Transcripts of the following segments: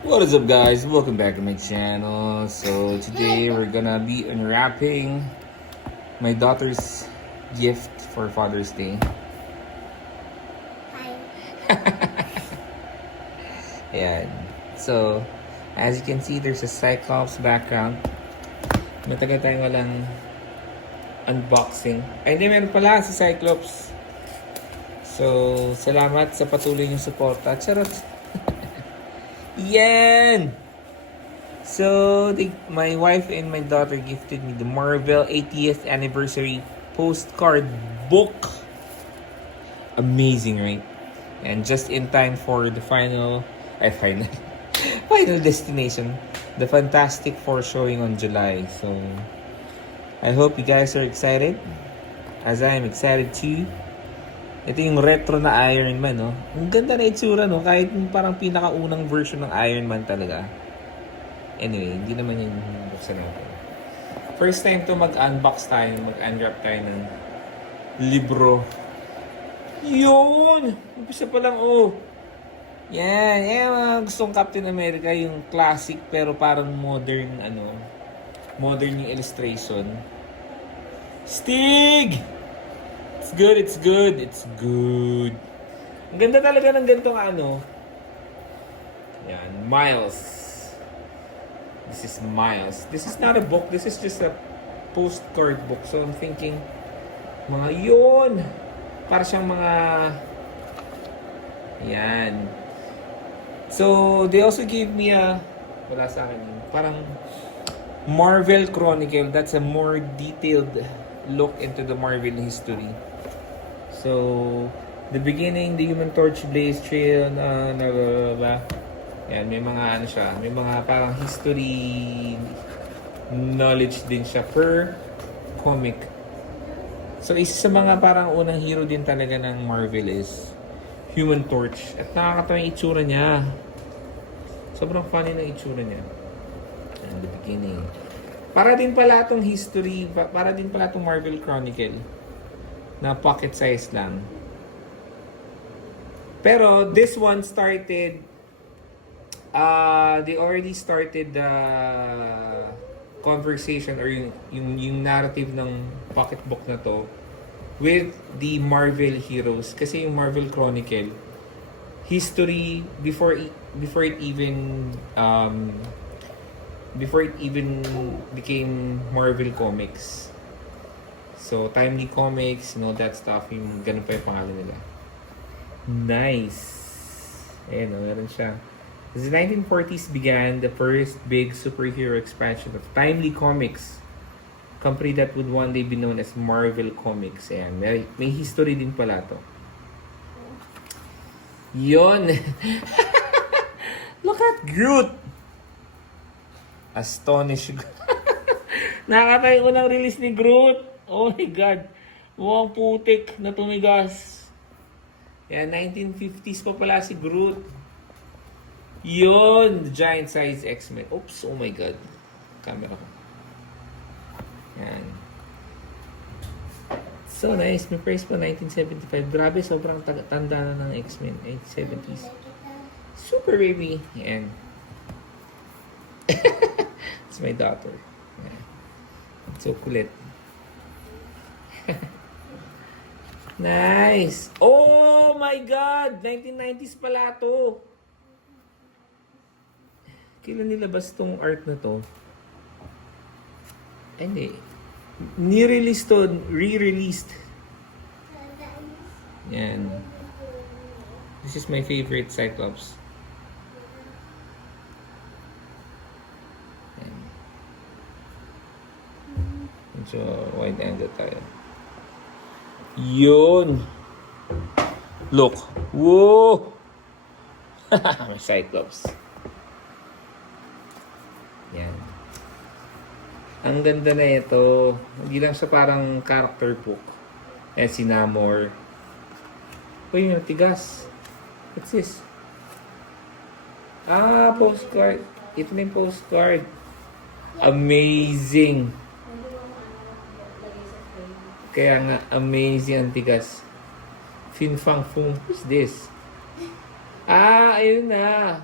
What is up, guys? Welcome back to my channel. So today we're gonna be unwrapping my daughter's gift for Father's Day. Ayan. So as you can see, there's a Cyclops background. Matagal tayong walang unboxing. Ay, hindi, meron pala si Cyclops. So salamat sa patuloy niyong suporta. Charot. Yan! So, my wife and my daughter gifted me the Marvel 80th anniversary postcard book. Amazing, right? And just in time for the final destination, the Fantastic Four showing on July. So, I hope you guys are excited, as I am excited too. Ito yung retro na Iron Man, no? Ang ganda na itsura, no? Kahit parang pinakaunang version ng Iron Man talaga. Anyway, hindi naman yung buksan natin. First time to mag-unbox tayo, mag-unwrap tayo ng libro. Yun! Umpisa pa lang, oh. Yan, mga gustong Captain America, yung classic pero parang modern, modern yung illustration. Stig! It's good, it's good, it's good. Ang ganda talaga ng ganitong Yan, Miles. This is Miles. This is not a book, this is just a postcard book. So I'm thinking, mga yun. Para siyang mga... Yan. So, they also gave me wala sa akin yun. Parang Marvel Chronicle. That's a more detailed look into the Marvel history. So, the beginning, the Human Torch Blaze Trail, yan, may mga siya, may mga parang history knowledge din siya per comic. So, isa sa mga parang unang hero din talaga ng Marvel is Human Torch. At nakakatawa yung itsura niya. Sobrang funny ng itsura niya. And the beginning. Para din pala itong history, para din pala itong Marvel Chronicle na pocket size lang. Pero this one started, they already started the conversation or yung narrative ng pocketbook na to with the Marvel heroes. Kasi yung Marvel Chronicle, history before it even became Marvel Comics. So, Timely Comics, that stuff, yung ganun pa yung pangalan nila. Nice! Ayan, meron siya. As the 1940s began the first big superhero expansion of Timely Comics, company that would one day be known as Marvel Comics. Ayan, may history din pala to. Yon! Look at Groot! Astonish. Nakakatawa yung unang release ni Groot. Oh my God. Mukhang putik na tumigas. Yan, 1950s pa pala si Groot. Yun, the giant size X-Men. Oops, oh my God. Camera ko. Yan. So nice. May price pa 1975. Grabe, sobrang tanda na ng X-Men. 1970s. Super baby. Yan. It's my daughter. Yan. So kulit. Nice! Oh my God! 1990s pala to. Kailan nilabas tong art na to? Hindi. Ni-release to. Re-released. Yan. This is my favorite Cyclops. Yan. So, wide angle tayo. Yun. Look. Whoa! May Cyclops. Yan. Ang ganda na ito. Hindi lang siya parang character book. Ayan si Namor. Uy, yung tigas. What's this? Postcard. Ito na yung postcard. Amazing. Kaya nga, amazing ang tigas. Fin Fang Fung. What's this? Ayun na.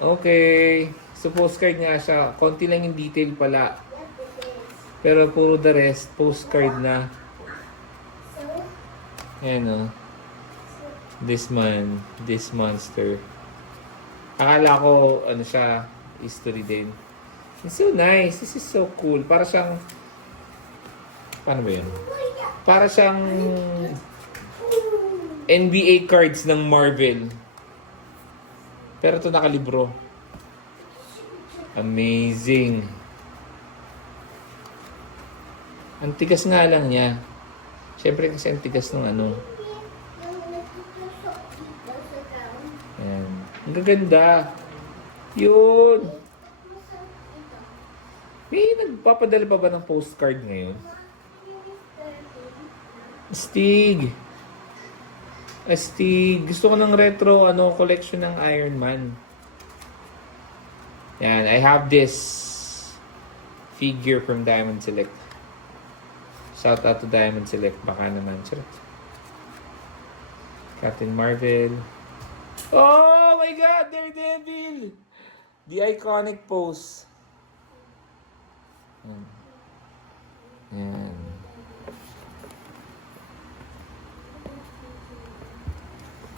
Okay. So, postcard nga siya. Konti lang yung detail pala. Pero puro the rest, postcard na. Ayan o. This man, this monster. Akala ko, ano siya, history din. It's so nice. This is so cool. Para siyang, paano ba yun? Para siyang NBA cards ng Marvel. Pero ito nakalibro. Amazing. Ang tigas nga lang niya. Siyempre kasi ang tigas ng ano. Ayan. Ang gaganda. Yun. May nagpapadala pa ba ng postcard ngayon? Astig. Astig. Gusto ko ng retro collection ng Iron Man. Yan. I have this figure from Diamond Select. Shout out to Diamond Select. Baka naman. Charot. Captain Marvel. Oh my God! Daredevil! The iconic pose. Yan.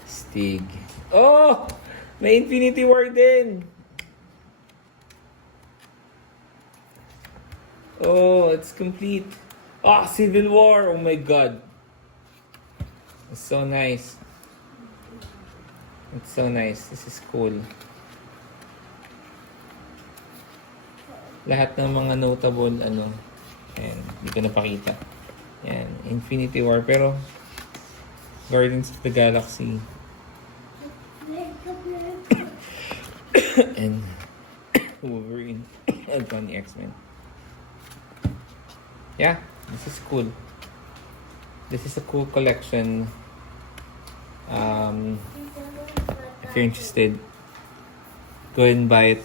Stig. Oh! May Infinity War din! Oh, it's complete. Ah, Civil War! Oh my God! It's so nice. It's so nice. This is cool. Lahat ng mga notable, ayan, hindi ko napakita. Ayan, Infinity War, pero Guardians of the Galaxy. And Wolverine. And Tony X-Men. Yeah, this is cool. This is a cool collection. If you're interested, go and buy it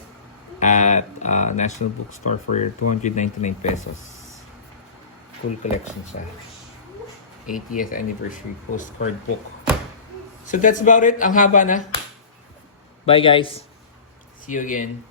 at National Bookstore for 299 pesos. Cool collection siya. 80th anniversary postcard book. So that's about it. Ang haba na. Bye guys. See you again.